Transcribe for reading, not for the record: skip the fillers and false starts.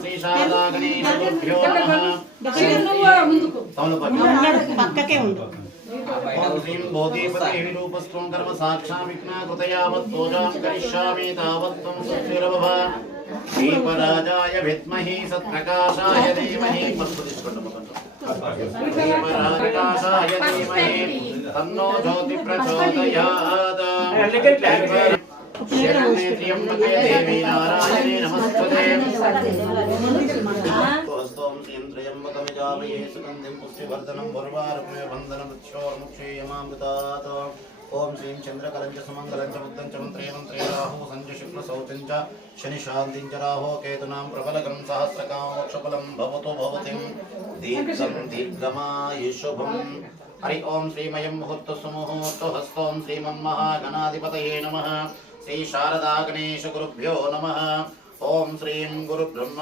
శ్రీ శారదా గణేశగురుభ్యో పక్కకే ఉండు. ఓం శ్రీం భూదేపతే విరూపస్త్వం కర్మ సాక్షాత్ విఘ్నకృతయావత్తోజాం కరిష్యామి తావత్తం సుస్థిరభవ దీపరాజాయ విద్మహి సత్ప్రకాశాయ ధీమహి దీపరాజాయ ధీమహి తన్నో జ్యోతి ప్రచోదయాత్ శరణే త్ర్యంబకే దేవి నారాయణే నమస్తుతే స్తోం శ్రీం త్ర్యంబకమిజామహే సుగంధిం పుష్టివర్ధనం ఉర్వారుక్మే బంధనమృత్యోర్ముక్షేయమామృతాత్ ఓం శ్రీం చంద్రకలంచ సుమంగళంచ బుద్ధంచ మంత్రే మంత్రే రాహు సంజ శుక్ల సౌతించ శని శాంతించ రాహో కేతునాం ప్రబలకం సహస్రకామ మోక్షఫలం భవతో భవతిం దీర్ఘం దీర్ఘమాయుషుభం హరి ఓం శ్రీమయం ముహూర్త సుముహూర్త హస్తోం శ్రీమన్మహాగణాధిపతయే నమః శ్రీ శారదా గణేశ గురుభ్యో నమః ఓం శ్రీం గురు బ్రహ్మ